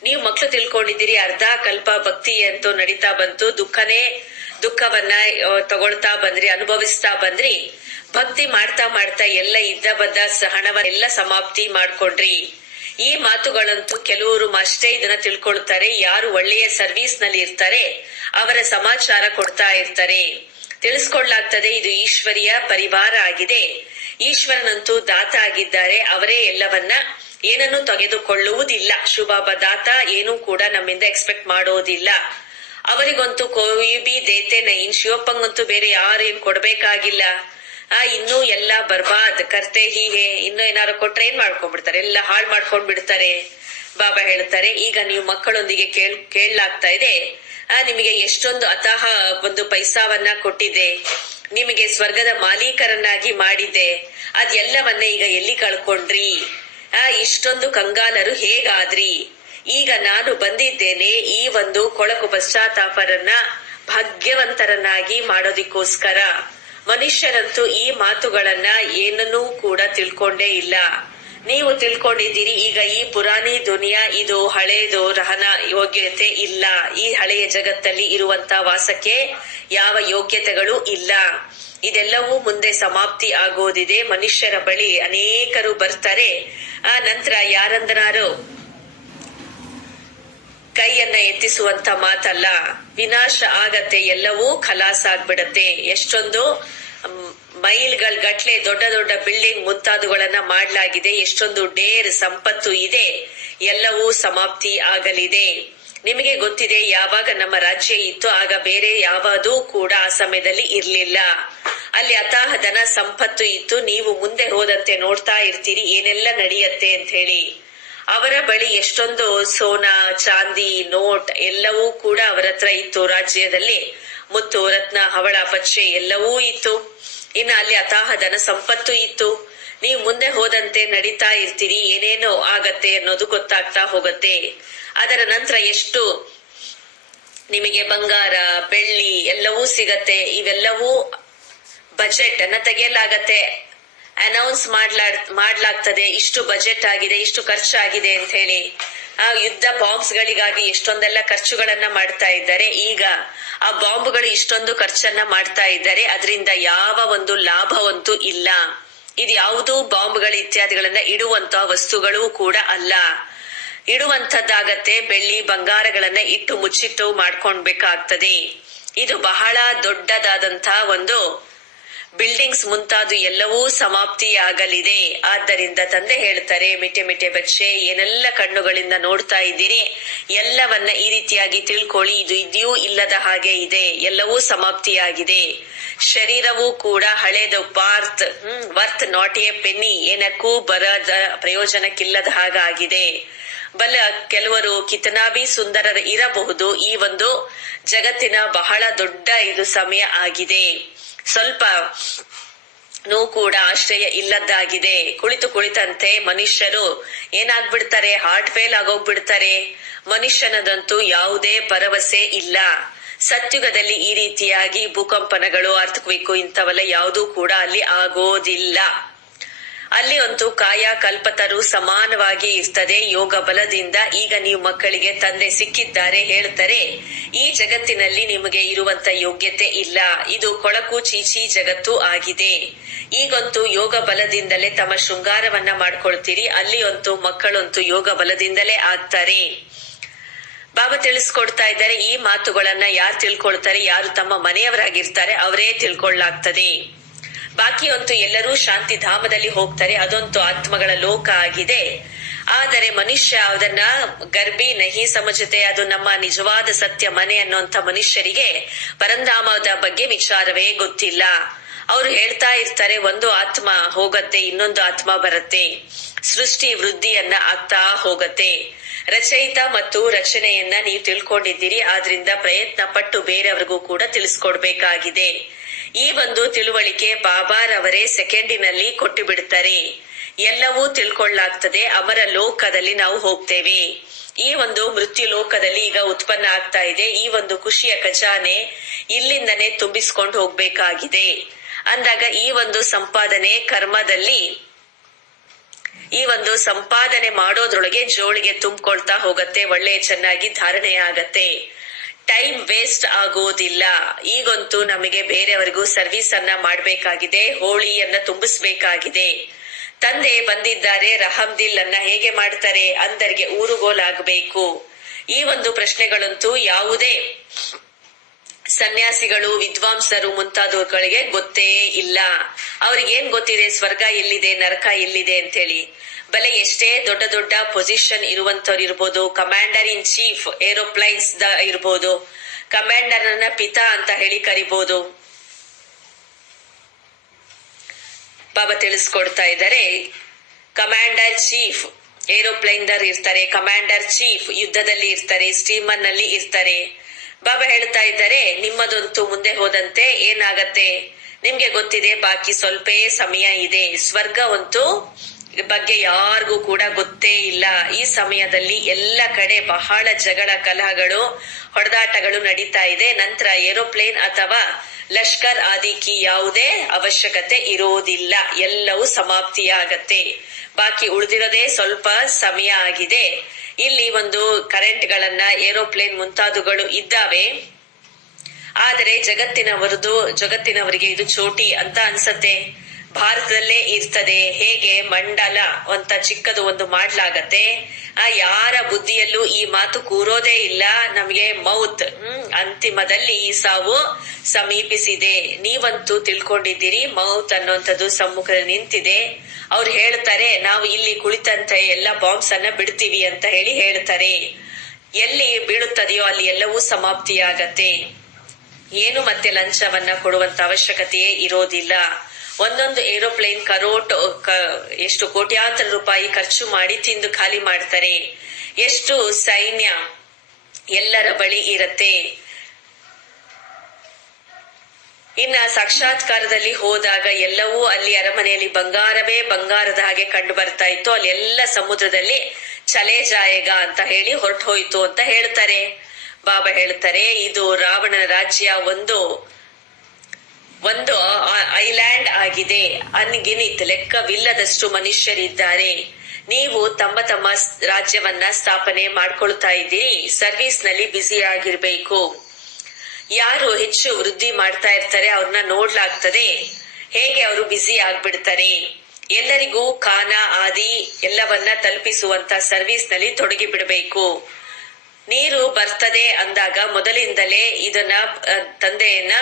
ನೀವು ಮಕ್ಳು ತಿಳ್ಕೊಂಡಿದ್ದೀರಿ ಅರ್ಧ ಕಲ್ಪ ಭಕ್ತಿ ಅಂತೂ ನಡೀತಾ ಬಂತು. ದುಃಖವನ್ನ ತಗೊಳ್ತಾ ಬಂದ್ರಿ, ಅನುಭವಿಸ್ತಾ ಬಂದ್ರಿ. ಭಕ್ತಿ ಮಾಡ್ತಾ ಮಾಡ್ತಾ ಎಲ್ಲ ಇದ್ದ ಬದ್ದ ಹಣವನ್ನೆಲ್ಲ ಸಮಾಪ್ತಿ ಮಾಡ್ಕೊಂಡ್ರಿ. ಈ ಮಾತುಗಳಂತೂ ಕೆಲವರು ಅಷ್ಟೇ ಇದನ್ನ ತಿಳ್ಕೊಳ್ತಾರೆ. ಯಾರು ಒಳ್ಳೆಯ ಸರ್ವಿಸ್ ನಲ್ಲಿ ಇರ್ತಾರೆ ಅವರ ಸಮಾಚಾರ ಕೊಡ್ತಾ ಇರ್ತಾರೆ. ತಿಳಿಸ್ಕೊಳ್ಳಾಗ್ತದೆ ಇದು ಈಶ್ವರಿಯ ಪರಿವಾರ ಆಗಿದೆ. ಈಶ್ವರನಂತೂ ದಾತ ಆಗಿದ್ದಾರೆ. ಅವರೇ ಎಲ್ಲವನ್ನ ಏನನ್ನು ತೆಗೆದುಕೊಳ್ಳುವುದಿಲ್ಲ. ಶುಭಾಬ ದಾತ ಏನೂ ಕೂಡ ನಮ್ಮಿಂದ ಎಕ್ಸ್ಪೆಕ್ಟ್ ಮಾಡೋದಿಲ್ಲ. ಅವರಿಗಂತೂ ಕೋಯಿ ಬಿ ದೇತೆ ನೈನ್, ಶಿವಪ್ಪಂಗಂತೂ ಬೇರೆ ಯಾರು ಏನ್ ಕೊಡ್ಬೇಕಾಗಿಲ್ಲ. ಇನ್ನೂ ಎಲ್ಲ ಬರ್ಬಾದ್ ಕರ್ತೆ ಹೀಗೆ, ಇನ್ನೂ ಏನಾರು ಕೊಟ್ರೆ ಏನ್ ಮಾಡ್ಕೊಂಡ್ಬಿಡ್ತಾರೆ, ಎಲ್ಲ ಹಾಳು ಮಾಡ್ಕೊಂಡ್ ಬಿಡ್ತಾರೆ. ಬಾಬಾ ಹೇಳ್ತಾರೆ ಈಗ ನೀವು ಮಕ್ಕಳೊಂದಿಗೆ ಕೇಳಲಾಗ್ತಾ ಇದೆ, ನಿಮಗೆ ಎಷ್ಟೊಂದು ಅತಃ ಒಂದು ಪೈಸಾವನ್ನ ಕೊಟ್ಟಿದ್ದೆ, ನಿಮಗೆ ಸ್ವರ್ಗದ ಮಾಲೀಕರನ್ನಾಗಿ ಮಾಡಿದ್ದೆ, ಅದೆಲ್ಲವನ್ನ ಈಗ ಎಲ್ಲಿ ಕಳ್ಕೊಂಡ್ರಿ? ಇಷ್ಟೊಂದು ಕಂಗಾಲರು ಹೇಗಾದ್ರಿ? ಈಗ ನಾನು ಬಂದಿದ್ದೇನೆ ಈ ಒಂದು ಕೊಳಕು ಪಶ್ಚಾತ್ತಾಪರನ್ನ ಭಾಗ್ಯವಂತರನ್ನಾಗಿ ಮಾಡೋದಿಕ್ಕೋಸ್ಕರ. ಮನುಷ್ಯರಂತೂ ಈ ಮಾತುಗಳನ್ನ ಏನನ್ನೂ ಕೂಡ ತಿಳ್ಕೊಂಡೇ ಇಲ್ಲ. ನೀವು ತಿಳ್ಕೊಂಡಿದ್ದೀರಿ ಈಗ ಈ ಪುರಾಣಿ ದುನಿಯಾ ಇದು ಹಳೇದು, ರಹನ ಯೋಗ್ಯತೆ ಇಲ್ಲ. ಈ ಹಳೆಯ ಜಗತ್ತಲ್ಲಿ ಇರುವಂತ ವಾಸಕ್ಕೆ ಯಾವ ಯೋಗ್ಯತೆಗಳು ಇಲ್ಲ. ಇದೆಲ್ಲವೂ ಮುಂದೆ ಸಮಾಪ್ತಿ ಆಗೋದಿದೆ. ಮನುಷ್ಯರ ಬಳಿ ಅನೇಕರು ಬರ್ತಾರೆ. ಆ ನಂತರ ಯಾರಂದನಾರು ಕೈಯನ್ನ ಎತ್ತಿಸುವಂತ ಮಾತಲ್ಲ, ವಿನಾಶ ಆಗತ್ತೆ, ಎಲ್ಲವೂ ಖಲಾಸ್ ಆಗ್ಬಿಡತ್ತೆ. ಎಷ್ಟೊಂದು ಮೈಲ್ಗಳ ಗಟ್ಲೆ ದೊಡ್ಡ ದೊಡ್ಡ ಬಿಲ್ಡಿಂಗ್ ಮುಂತಾದವುಗಳನ್ನ ಮಾಡಲಾಗಿದೆ. ಎಷ್ಟೊಂದು ಡೇರ್ ಸಂಪತ್ತು ಇದೆ, ಎಲ್ಲವೂ ಸಮಾಪ್ತಿ ಆಗಲಿದೆ. ನಿಮಗೆ ಗೊತ್ತಿದೆ ಯಾವಾಗ ನಮ್ಮ ರಾಜ್ಯ ಇತ್ತು ಆಗ ಬೇರೆ ಯಾವುದೂ ಕೂಡ ಆ ಸಮಯದಲ್ಲಿ ಇರ್ಲಿಲ್ಲ. ಅಲ್ಲಿ ಅತಾಹ ಧನ ಸಂಪತ್ತು ಇತ್ತು. ನೀವು ಮುಂದೆ ಹೋದಂತೆ ನೋಡ್ತಾ ಇರ್ತೀರಿ ಏನೆಲ್ಲ ನಡೆಯತ್ತೆ ಅಂತ ಹೇಳಿ. ಅವರ ಬಳಿ ಎಷ್ಟೊಂದು ಸೋನಾ ಚಾಂದಿ ನೋಟ್ ಎಲ್ಲವೂ ಕೂಡ ಅವರ ಹತ್ರ ಇತ್ತು. ರಾಜ್ಯದಲ್ಲಿ ಮುತ್ತು ರತ್ನ ಹವಳ ಪಚ್ಚೆ ಎಲ್ಲವೂ ಇತ್ತು. ಇನ್ನು ಅಲ್ಲಿ ಅತಾಹ ಧನ ಸಂಪತ್ತು ಇತ್ತು. ನೀವು ಮುಂದೆ ಹೋದಂತೆ ನಡೀತಾ ಇರ್ತೀರಿ, ಏನೇನೋ ಆಗತ್ತೆ ಅನ್ನೋದು ಗೊತ್ತಾಗ್ತಾ ಹೋಗತ್ತೆ. ಅದರ ನಂತರ ಎಷ್ಟು ನಿಮಗೆ ಬಂಗಾರ ಬೆಳ್ಳಿ ಎಲ್ಲವೂ ಸಿಗತ್ತೆ. ಇವೆಲ್ಲವೂ ಬಜೆಟ್ ಅನ್ನ ತೆಗೆಯಲಾಗತ್ತೆ, ಅನೌನ್ಸ್ ಮಾಡ್ಲಾಗ್ತದೆ. ಇಷ್ಟು ಬಜೆಟ್ ಆಗಿದೆ, ಇಷ್ಟು ಖರ್ಚಾಗಿದೆ ಅಂತ ಹೇಳಿ. ಆ ಯುದ್ಧ ಬಾಂಬ್ಸ್ ಗಳಿಗಾಗಿ ಎಷ್ಟೊಂದೆಲ್ಲ ಖರ್ಚುಗಳನ್ನ ಮಾಡ್ತಾ ಇದ್ದಾರೆ. ಈಗ ಆ ಬಾಂಬ್ಗಳು ಇಷ್ಟೊಂದು ಖರ್ಚನ್ನ ಮಾಡ್ತಾ ಇದ್ದಾರೆ, ಅದರಿಂದ ಯಾವ ಒಂದು ಲಾಭವಂತೂ ಇಲ್ಲ. ಇದು ಯಾವುದೂ ಬಾಂಬ್ಗಳು ಇತ್ಯಾದಿಗಳನ್ನ ಇಡುವಂತಹ ವಸ್ತುಗಳು ಕೂಡ ಅಲ್ಲ. ಇಡುವಂತದ್ದಾಗತ್ತೆ. ಬೆಳ್ಳಿ ಬಂಗಾರಗಳನ್ನ ಇಟ್ಟು ಮುಚ್ಚಿಟ್ಟು ಮಾಡ್ಕೊಳ್ಬೇಕಾಗ್ತದೆ. ಇದು ಬಹಳ ದೊಡ್ಡದಾದಂತ ಒಂದು ಬಿಲ್ಡಿಂಗ್ಸ್ ಮುಂತಾದ ಎಲ್ಲವೂ ಸಮಾಪ್ತಿಯಾಗಲಿದೆ. ಆದ್ದರಿಂದ ತಂದೆ ಹೇಳ್ತಾರೆ, ಮಿಟೆ ಮಿಟೆ ಬಚ್ಚೆ, ಏನೆಲ್ಲ ಕಣ್ಣುಗಳಿಂದ ನೋಡ್ತಾ ಇದ್ದೀರಿ ಎಲ್ಲವನ್ನ ಈ ರೀತಿಯಾಗಿ ತಿಳ್ಕೊಳ್ಳಿ. ಇದು ಇದೆಯೂ ಇಲ್ಲದ ಹಾಗೆ ಇದೆ, ಎಲ್ಲವೂ ಸಮಾಪ್ತಿಯಾಗಿದೆ. ಶರೀರವೂ ಕೂಡ ಹಳೇದು, ವರ್ತ್ ನಾಟ್ ಎ ಪೆನ್ನಿ, ಏನಕ್ಕೂ ಬರದ ಪ್ರಯೋಜನಕ್ಕಿಲ್ಲದ ಹಾಗಾಗಿದೆ. ಕೆಲವರು ಕಿತನಾಬಿ ಸುಂದರ ಇರಬಹುದು. ಈ ಒಂದು ಜಗತ್ತಿನ ಬಹಳ ದೊಡ್ಡ ಇದು ಸಮಯ ಆಗಿದೆ. ಸ್ವಲ್ಪ ಕೂಡ ಆಶ್ರಯ ಇಲ್ಲದ್ದಾಗಿದೆ. ಕುಳಿತಂತೆ ಮನುಷ್ಯರು ಏನಾಗ್ಬಿಡ್ತಾರೆ, ಹಾರ್ಟ್ ಫೇಲ್ ಆಗೋಗ್ಬಿಡ್ತಾರೆ. ಮನುಷ್ಯನದಂತೂ ಯಾವುದೇ ಭರವಸೆ ಇಲ್ಲ. ಸತ್ಯುಗದಲ್ಲಿ ಈ ರೀತಿಯಾಗಿ ಭೂಕಂಪನಗಳು, ಅರ್ಥಕ್ವೇಕು ಇಂಥವೆಲ್ಲ ಯಾವುದೂ ಕೂಡ ಅಲ್ಲಿ ಆಗೋದಿಲ್ಲ. ಅಲ್ಲಿ ಅಂತೂ ಕಾಯ ಕಲ್ಪತರು ಸಮಾನವಾಗಿ ಇರ್ತದೆ ಯೋಗ ಬಲದಿಂದ. ಈಗ ನೀವು ಮಕ್ಕಳಿಗೆ ತಂದೆ ಸಿಕ್ಕಿದ್ದಾರೆ, ಹೇಳ್ತಾರೆ ಈ ಜಗತ್ತಿನಲ್ಲಿ ನಿಮಗೆ ಇರುವಂತ ಯೋಗ್ಯತೆ ಇಲ್ಲ, ಇದು ಕೊಳಕು ಚೀಚಿ ಜಗತ್ತು ಆಗಿದೆ. ಈಗಂತೂ ಯೋಗ ಬಲದಿಂದಲೇ ತಮ್ಮ ಶೃಂಗಾರವನ್ನ ಮಾಡ್ಕೊಳ್ತೀರಿ. ಅಲ್ಲಿ ಅಂತೂ ಮಕ್ಕಳಂತೂ ಯೋಗ ಬಲದಿಂದಲೇ ಆಗ್ತಾರೆ. ಬಾಬಾ ತಿಳಿಸ್ಕೊಡ್ತಾ ಇದ್ದಾರೆ, ಈ ಮಾತುಗಳನ್ನ ಯಾರು ತಿಳ್ಕೊಳ್ತಾರೆ, ಯಾರು ತಮ್ಮ ಮನೆಯವರಾಗಿರ್ತಾರೆ ಅವರೇ ತಿಳ್ಕೊಳ್ಳಾಗ್ತದೆ. ಬಾಕಿ ಅಂತೂ ಎಲ್ಲರೂ ಶಾಂತಿ ಧಾಮದಲ್ಲಿ ಹೋಗ್ತಾರೆ, ಅದಂತೂ ಆತ್ಮಗಳ ಲೋಕ ಆಗಿದೆ. ಆದರೆ ಮನುಷ್ಯ ಅದನ್ನ ಗರ್ಭಿ ನಹಿ ಸಮಜತೆ, ಅದು ನಮ್ಮ ನಿಜವಾದ ಸತ್ಯ ಮನೆ ಅನ್ನುವಂತ ಮನುಷ್ಯರಿಗೆ ಪರಂಧಾಮದ ಬಗ್ಗೆ ವಿಚಾರವೇ ಗೊತ್ತಿಲ್ಲ. ಅವರು ಹೇಳ್ತಾ ಇರ್ತಾರೆ, ಒಂದು ಆತ್ಮ ಹೋಗತ್ತೆ, ಇನ್ನೊಂದು ಆತ್ಮ ಬರುತ್ತೆ, ಸೃಷ್ಟಿ ವೃದ್ಧಿಯನ್ನ ಆಗ್ತಾ ಹೋಗತ್ತೆ. ರಚಯಿತ ಮತ್ತು ರಚನೆಯನ್ನ ನೀವು ತಿಳ್ಕೊಂಡಿದ್ದೀರಿ, ಆದ್ರಿಂದ ಪ್ರಯತ್ನ ಪಟ್ಟು ಬೇರೆಯವ್ರಿಗೂ ಕೂಡ ತಿಳಿಸ್ಕೊಡ್ಬೇಕಾಗಿದೆ. ಈ ಒಂದು ತಿಳುವಳಿಕೆ ಬಾಬಾರವರೇ ಸೆಕೆಂಡಿನಲ್ಲಿ ಕೊಟ್ಟು ಬಿಡ್ತಾರೆ. ಎಲ್ಲವೂ ತಿಳ್ಕೊಳ್ಳಾಗ್ತದೆ. ಅಮರ ಲೋಕದಲ್ಲಿ ನಾವು ಹೋಗ್ತೇವೆ. ಈ ಒಂದು ಮೃತ್ಯು ಲೋಕದಲ್ಲಿ ಈಗ ಉತ್ಪನ್ನ ಆಗ್ತಾ ಇದೆ. ಈ ಒಂದು ಖುಷಿಯ ಖಜಾನೆ ಇಲ್ಲಿಂದನೇ ತುಂಬಿಸ್ಕೊಂಡು ಹೋಗ್ಬೇಕಾಗಿದೆ. ಅಂದಾಗ ಈ ಒಂದು ಸಂಪಾದನೆ ಕರ್ಮದಲ್ಲಿ, ಈ ಒಂದು ಸಂಪಾದನೆ ಮಾಡೋದ್ರೊಳಗೆ ಜೋಳಿಗೆ ತುಂಬಿಕೊಳ್ತಾ ಹೋಗತ್ತೆ. ಒಳ್ಳೆ ಚೆನ್ನಾಗಿ ಧಾರಣೆ ಆಗತ್ತೆ. ಟೈಮ್ ವೇಸ್ಟ್ ಆಗೋದಿಲ್ಲ. ಈಗಂತೂ ನಮಗೆ ಬೇರೆಯವರಿಗೂ ಸರ್ವಿಸ್ ಅನ್ನ ಮಾಡ್ಬೇಕಾಗಿದೆ, ಹೋಳಿಯನ್ನ ತುಂಬಿಸ್ಬೇಕಾಗಿದೆ. ತಂದೆ ಬಂದಿದ್ದಾರೆ, ರಹಮ್ದಿಲ್ ಅನ್ನ ಹೇಗೆ ಮಾಡ್ತಾರೆ, ಅಂದರಿಗೆ ಊರುಗೋಲಾಗಬೇಕು. ಈ ಒಂದು ಪ್ರಶ್ನೆಗಳಂತೂ ಯಾವುದೇ ಸನ್ಯಾಸಿಗಳು, ವಿದ್ವಾಂಸರು ಮುಂತಾದವುಗಳಿಗೆ ಗೊತ್ತೇ ಇಲ್ಲ. ಅವ್ರಿಗೇನ್ ಗೊತ್ತಿದೆ ಸ್ವರ್ಗ ಎಲ್ಲಿದೆ, ನರಕ ಎಲ್ಲಿದೆ ಅಂತೇಳಿ. ಬಲೆ ಎಷ್ಟೇ ದೊಡ್ಡ ದೊಡ್ಡ ಪೊಸಿಷನ್ ಇರುವಂತವ್ರು ಇರ್ಬೋದು, ಕಮಾಂಡರ್ ಇನ್ ಚೀಫ್ ಏರೋಪ್ಲೈನ್ಸ್ ಇರ್ಬೋದು, ಕಮಾಂಡರ್ ಅನ್ನ ಪಿತಾ ಅಂತ ಹೇಳಿ ಕರಿಬಹುದು. ಬಾಬಾ ತಿಳಿಸ್ಕೊಡ್ತಾ ಇದ್ದಾರೆ, ಕಮಾಂಡರ್ ಚೀಫ್ ಏರೋಪ್ಲೈನ್ ದರ್ ಇರ್ತಾರೆ, ಕಮಾಂಡರ್ ಚೀಫ್ ಯುದ್ಧದಲ್ಲಿ ಇರ್ತಾರೆ, ಸ್ಟೀಮರ್ ನಲ್ಲಿ ಇರ್ತಾರೆ. ಬಾಬಾ ಹೇಳ್ತಾ ಇದ್ದಾರೆ, ನಿಮ್ಮದಂತೂ ಮುಂದೆ ಹೋದಂತೆ ಏನಾಗತ್ತೆ ನಿಮ್ಗೆ ಗೊತ್ತಿದೆ, ಬಾಕಿ ಸ್ವಲ್ಪ ಸಮಯ ಇದೆ. ಸ್ವರ್ಗವಂತೂ ಬಗ್ಗೆ ಯಾರಿಗೂ ಕೂಡ ಗೊತ್ತೇ ಇಲ್ಲ. ಈ ಸಮಯದಲ್ಲಿ ಎಲ್ಲ ಕಡೆ ಬಹಳ ಜಗಳ, ಕಲಹಗಳು, ಹೊಡೆದಾಟಗಳು ನಡೀತಾ ಇದೆ. ನಂತರ ಏರೋಪ್ಲೇನ್ ಅಥವಾ ಲಷ್ಕರ್ ಆದಿಕಿ ಯಾವುದೇ ಅವಶ್ಯಕತೆ ಇರೋದಿಲ್ಲ. ಎಲ್ಲವೂ ಸಮಾಪ್ತಿಯಾಗತ್ತೆ. ಬಾಕಿ ಉಳಿದಿರೋದೇ ಸ್ವಲ್ಪ ಸಮಯ ಆಗಿದೆ. ಇಲ್ಲಿ ಒಂದು ಕರೆಂಟ್ ಗಳನ್ನ, ಏರೋಪ್ಲೇನ್ ಮುಂತಾದವುಗಳು ಇದ್ದಾವೆ. ಆದರೆ ಜಗತ್ತಿನವರಿಗೆ ಇದು ಚೋಟಿ ಅಂತ ಅನ್ಸತ್ತೆ. ಭಾರತದಲ್ಲೇ ಇರ್ತದೆ. ಹೇಗೆ ಮಂಡಲ ಅಂತ ಚಿಕ್ಕದು ಒಂದು ಮಾಡ್ಲಾಗತ್ತೆ. ಯಾರ ಬುದ್ಧಿಯಲ್ಲೂ ಈ ಮಾತು ಕೂರೋದೇ ಇಲ್ಲ, ನಮಗೆ ಮೌತ್ ಅಂತಿಮದಲ್ಲಿ ಈ ಸಾವು ಸಮೀಪಿಸಿದೆ. ನೀವಂತೂ ತಿಳ್ಕೊಂಡಿದ್ದೀರಿ, ಮೌತ್ ಅನ್ನುವಂಥದ್ದು ಸಮ್ಮುಖದಲ್ಲಿ ನಿಂತಿದೆ. ಅವ್ರು ಹೇಳ್ತಾರೆ, ನಾವು ಇಲ್ಲಿ ಕುಳಿತಂತೆ ಎಲ್ಲ ಬಾಂಬ್ಸ್ ಅನ್ನ ಬಿಡ್ತೀವಿ ಅಂತ ಹೇಳ್ತಾರೆ. ಎಲ್ಲಿ ಬೀಳುತ್ತದೆಯೋ ಅಲ್ಲಿ ಎಲ್ಲವೂ ಸಮಾಪ್ತಿಯಾಗತ್ತೆ. ಏನು ಮತ್ತೆ ಲಂಚವನ್ನ ಕೊಡುವಂತ ಅವಶ್ಯಕತೆಯೇ ಇರೋದಿಲ್ಲ. ಒಂದೊಂದು ಏರೋಪ್ಲೇನ್ ಎಷ್ಟು ಕೋಟ್ಯಾಂತರ ರೂಪಾಯಿ ಖರ್ಚು ಮಾಡಿ ತಿಂದು ಖಾಲಿ ಮಾಡ್ತಾರೆ. ಎಷ್ಟು ಸೈನ್ಯ ಎಲ್ಲರ ಬಳಿ ಇರತ್ತೆ. ಇನ್ನ ಸಾಕ್ಷಾತ್ಕಾರದಲ್ಲಿ ಹೋದಾಗ ಎಲ್ಲವೂ ಅಲ್ಲಿ ಅರಮನೆಯಲ್ಲಿ ಬಂಗಾರವೇ ಬಂಗಾರದ ಹಾಗೆ ಕಂಡು ಬರ್ತಾ ಇತ್ತು. ಅಲ್ಲಿ ಎಲ್ಲ ಸಮುದ್ರದಲ್ಲಿ ಚಲೆ ಜಾಯೇಗ ಅಂತ ಹೇಳಿ ಹೊರಟು ಹೋಯ್ತು ಅಂತ ಹೇಳ್ತಾರೆ. ಬಾಬಾ ಹೇಳ್ತಾರೆ, ಇದು ರಾವಣನ ರಾಜ್ಯ ಒಂದು ಐಲ್ಯಾಂಡ್ ಆಗಿದೆ. ಅನ್ಗಿನಿತ್ ಲೆಕ್ಕವಿಲ್ಲದಷ್ಟು ಮನುಷ್ಯರಿದ್ದಾರೆ. ನೀವು ತಮ್ಮ ತಮ್ಮ ರಾಜ್ಯವನ್ನ ಸ್ಥಾಪನೆ ಮಾಡ್ಕೊಳ್ತಾ ಇದ್ದೀರಿ. ಸರ್ವಿಸ್ ನಲ್ಲಿ ಬ್ಯುಸಿ ಆಗಿರ್ಬೇಕು. ಯಾರು ಹೆಚ್ಚು ವೃದ್ಧಿ ಮಾಡ್ತಾ ಇರ್ತಾರೆ ಅವ್ರನ್ನ ನೋಡ್ಲಾಗ್ತದೆ, ಹೇಗೆ ಅವರು ಬ್ಯುಸಿ ಆಗ್ಬಿಡ್ತಾರೆ. ಎಲ್ಲರಿಗೂ ಖಾನ ಆದಿ ಎಲ್ಲವನ್ನ ತಲುಪಿಸುವಂತ ಸರ್ವಿಸ್ ನಲ್ಲಿ ತೊಡಗಿ ಬಿಡಬೇಕು. ನೀರು ಬರ್ತದೆ ಅಂದಾಗ ಮೊದಲಿಂದಲೇ ಇದನ್ನ ತಂದೆಯನ್ನ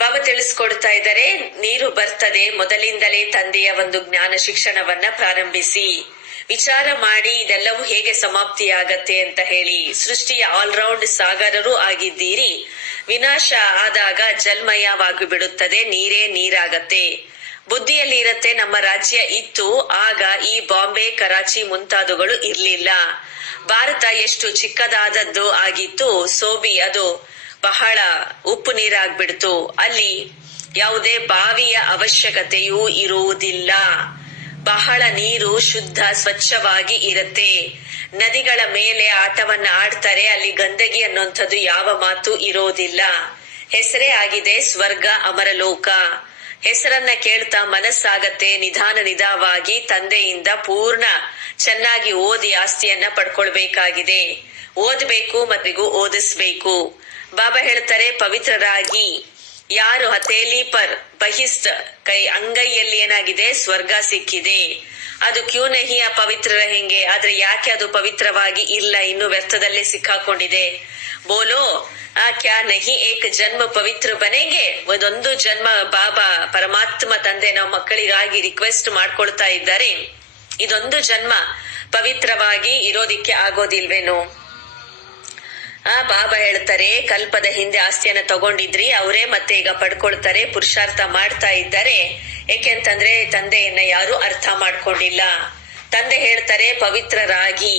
ಬಾಬಾ ತಿಳಿಸ್ಕೊಡ್ತಾ ಇದ್ದಾರೆ. ನೀರು ಬರ್ತದೆ, ಮೊದಲಿಂದಲೇ ತಂದೆಯ ಒಂದು ಜ್ಞಾನ ಶಿಕ್ಷಣವನ್ನ ಪ್ರಾರಂಭಿಸಿ, ವಿಚಾರ ಮಾಡಿ ಇದೆಲ್ಲವೂ ಹೇಗೆ ಸಮಾಪ್ತಿಯಾಗತ್ತೆ ಅಂತ ಹೇಳಿ. ಸೃಷ್ಟಿಯ ಆಲ್ರೌಂಡ್ ಸಾಗರರು ಆಗಿದ್ದೀರಿ. ವಿನಾಶ ಆದಾಗ ಜಲ್ಮಯವಾಗಿ ಬಿಡುತ್ತದೆ, ನೀರೇ ನೀರಾಗತ್ತೆ. ಬುದ್ಧಿಯಲ್ಲಿ ಇರತ್ತೆ ನಮ್ಮ ರಾಜ್ಯ ಇತ್ತು, ಆಗ ಈ ಬಾಂಬೆ ಕರಾಚಿ ಮುಂತಾದವುಗಳು ಇರ್ಲಿಲ್ಲ. ಭಾರತ ಎಷ್ಟು ಚಿಕ್ಕದಾದದ್ದು ಆಗಿತ್ತು. ಸೋಬಿ ಅದು ಬಹಳ ಉಪ್ಪು ನೀರಾಗ್ಬಿಡ್ತು. ಅಲ್ಲಿ ಯಾವುದೇ ಬಾವಿಯ ಅವಶ್ಯಕತೆಯೂ ಇರುವುದಿಲ್ಲ. ಬಹಳ ನೀರು ಶುದ್ಧ ಸ್ವಚ್ಛವಾಗಿ ಇರತ್ತೆ. ನದಿಗಳ ಮೇಲೆ ಆಟವನ್ನ ಆಡ್ತಾರೆ, ಅಲ್ಲಿ ಗಂದಗಿ ಅನ್ನುವಂಥದ್ದು ಯಾವ ಮಾತು ಇರೋದಿಲ್ಲ. ಹೆಸರೇ ಆಗಿದೆ ಸ್ವರ್ಗ ಅಮರಲೋಕ. ಹೆಸರನ್ನ ಕೇಳ್ತಾ ಮನಸ್ಸಾಗತ್ತೆ ನಿಧಾನವಾಗಿ ತಂದೆಯಿಂದ ಪೂರ್ಣ ಚೆನ್ನಾಗಿ ಓದಿ ಆಸ್ತಿಯನ್ನ ಪಡ್ಕೊಳ್ಬೇಕಾಗಿದೆ. ಓದ್ಬೇಕು ಮತ್ತಿಗೂ ಓದಿಸ್ಬೇಕು. ಬಾಬಾ ಹೇಳ್ತಾರೆ ಪವಿತ್ರರಾಗಿ. ಯಾರು ಹತೇಲಿ ಪರ್ ಬಹಿಸ್ತ್ ಕೈ ಅಂಗೈಯಲ್ಲಿ ಏನಾಗಿದೆ ಸ್ವರ್ಗ ಸಿಕ್ಕಿದೆ. ಅದು ಕ್ಯೂ ನಹಿ ಅಪವಿತ್ರ ಹೆಂಗೆ, ಆದ್ರೆ ಯಾಕೆ ಅದು ಪವಿತ್ರವಾಗಿ ಇಲ್ಲ, ಇನ್ನು ವ್ಯರ್ಥದಲ್ಲೇ ಸಿಕ್ಕಾಕೊಂಡಿದೆ. ಬೋಲೋ ಕ್ಯಾ ನಹಿ ಏಕ್ ಜನ್ಮ ಪವಿತ್ರ ಬನೆಗೆ. ಒಂದೊಂದು ಜನ್ಮ ಬಾಬಾ ಪರಮಾತ್ಮ ತಂದೆ ನಾವು ಮಕ್ಕಳಿಗಾಗಿ ರಿಕ್ವೆಸ್ಟ್ ಮಾಡ್ಕೊಳ್ತಾ ಇದ್ದಾರೆ. ಇದೊಂದು ಜನ್ಮ ಪವಿತ್ರವಾಗಿ ಇರೋದಿಕ್ಕೆ ಆಗೋದಿಲ್ವೇನೋ. ಬಾಬಾ ಹೇಳ್ತಾರೆ ಕಲ್ಪದ ಹಿಂದೆ ಆಸ್ತಿಯನ್ನ ತಗೊಂಡಿದ್ರಿ, ಅವರೇ ಮತ್ತೆ ಈಗ ಪಡ್ಕೊಳ್ತಾರೆ. ಪುರುಷಾರ್ಥ ಮಾಡ್ತಾ ಇದ್ದಾರೆ. ಏಕೆಂತಂದ್ರೆ ತಂದೆಯನ್ನ ಯಾರು ಅರ್ಥ ಮಾಡ್ಕೊಂಡಿಲ್ಲ. ತಂದೆ ಹೇಳ್ತಾರೆ ಪವಿತ್ರರಾಗಿ.